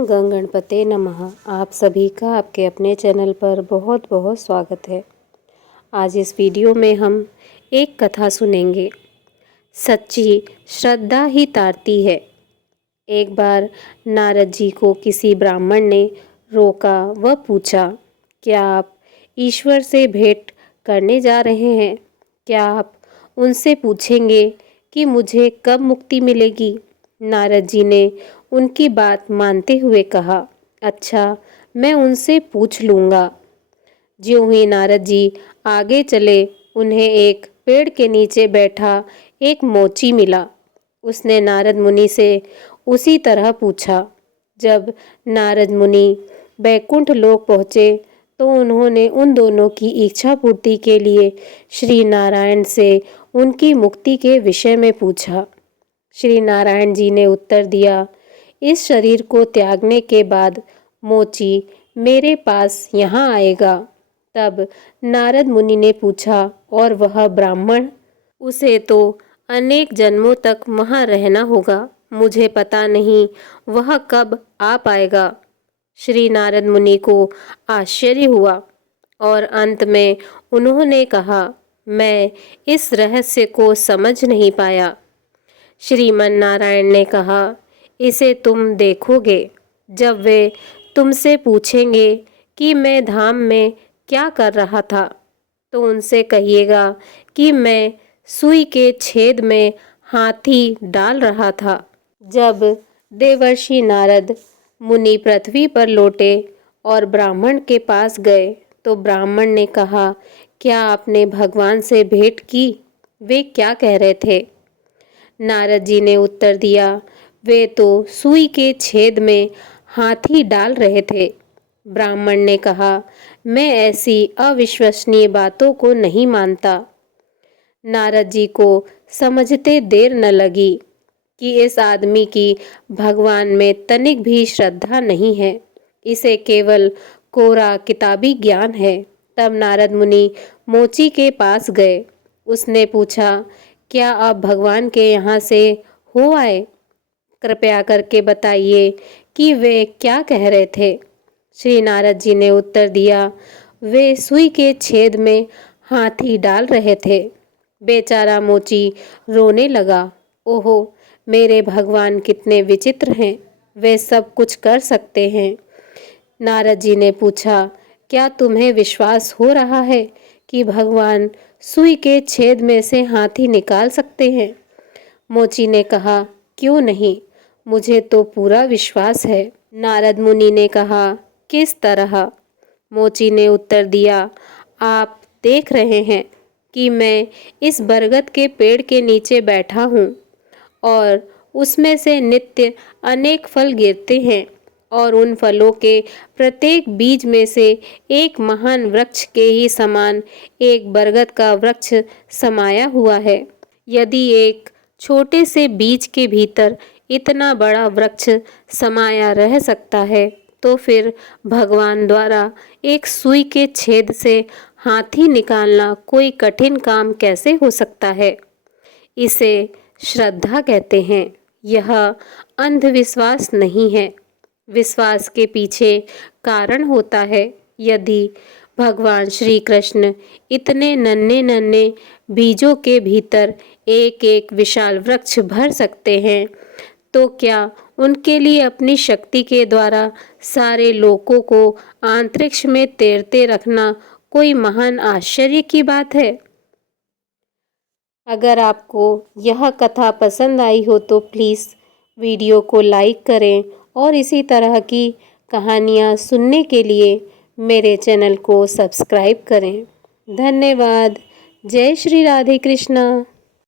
ओम गंग गणपते नमः। आप सभी का आपके अपने चैनल पर बहुत बहुत स्वागत है। आज इस वीडियो में हम एक कथा सुनेंगे। सच्ची श्रद्धा ही तारती है। एक बार नारद जी को किसी ब्राह्मण ने रोका व पूछा, क्या आप ईश्वर से भेंट करने जा रहे हैं? क्या आप उनसे पूछेंगे कि मुझे कब मुक्ति मिलेगी? नारद जी ने उनकी बात मानते हुए कहा, अच्छा, मैं उनसे पूछ लूँगा। ज्यों ही नारद जी आगे चले, उन्हें एक पेड़ के नीचे बैठा एक मोची मिला। उसने नारद मुनि से उसी तरह पूछा। जब नारद मुनि बैकुंठ लोक पहुँचे तो उन्होंने उन दोनों की इच्छा पूर्ति के लिए श्री नारायण से उनकी मुक्ति के विषय में पूछा। श्री नारायण जी ने उत्तर दिया, इस शरीर को त्यागने के बाद मोची मेरे पास यहाँ आएगा। तब नारद मुनि ने पूछा, और वह ब्राह्मण? उसे तो अनेक जन्मों तक वहाँ रहना होगा, मुझे पता नहीं वह कब आ पाएगा। श्री नारद मुनि को आश्चर्य हुआ और अंत में उन्होंने कहा, मैं इस रहस्य को समझ नहीं पाया। श्रीमन नारायण ने कहा, इसे तुम देखोगे। जब वे तुमसे पूछेंगे कि मैं धाम में क्या कर रहा था, तो उनसे कहिएगा कि मैं सुई के छेद में हाथी डाल रहा था। जब देवर्षि नारद मुनि पृथ्वी पर लौटे और ब्राह्मण के पास गए तो ब्राह्मण ने कहा, क्या आपने भगवान से भेंट की? वे क्या कह रहे थे? नारद जी ने उत्तर दिया, वे तो सुई के छेद में हाथी डाल रहे थे। ब्राह्मण ने कहा, मैं ऐसी अविश्वसनीय बातों को नहीं मानता। नारद जी को समझते देर न लगी कि इस आदमी की भगवान में तनिक भी श्रद्धा नहीं है, इसे केवल कोरा किताबी ज्ञान है। तब नारद मुनि मोची के पास गए। उसने पूछा, क्या आप भगवान के यहाँ से हो आए? कृपया करके बताइए कि वे क्या कह रहे थे। श्री नारद जी ने उत्तर दिया, वे सुई के छेद में हाथी डाल रहे थे। बेचारा मोची रोने लगा। ओहो, मेरे भगवान कितने विचित्र हैं, वे सब कुछ कर सकते हैं। नारद जी ने पूछा, क्या तुम्हें विश्वास हो रहा है कि भगवान सुई के छेद में से हाथी निकाल सकते हैं? मोची ने कहा, क्यों नहीं, मुझे तो पूरा विश्वास है। नारद मुनि ने कहा, किस तरह? मोची ने उत्तर दिया, आप देख रहे हैं कि मैं इस बरगद के पेड़ के नीचे बैठा हूँ और उसमें से नित्य अनेक फल गिरते हैं और उन फलों के प्रत्येक बीज में से एक महान वृक्ष के ही समान एक बरगद का वृक्ष समाया हुआ है। यदि एक छोटे से बीज के भीतर इतना बड़ा वृक्ष समाया रह सकता है, तो फिर भगवान द्वारा एक सुई के छेद से हाथी निकालना कोई कठिन काम कैसे हो सकता है? इसे श्रद्धा कहते हैं। यह अंधविश्वास नहीं है। विश्वास के पीछे कारण होता है। यदि भगवान श्री कृष्ण इतने नन्हे नन्हे बीजों के भीतर एक एक विशाल वृक्ष भर सकते हैं, तो क्या उनके लिए अपनी शक्ति के द्वारा सारे लोकों को अंतरिक्ष में तैरते रखना कोई महान आश्चर्य की बात है? अगर आपको यह कथा पसंद आई हो तो प्लीज़ वीडियो को लाइक करें और इसी तरह की कहानियाँ सुनने के लिए मेरे चैनल को सब्सक्राइब करें। धन्यवाद। जय श्री राधे कृष्णा।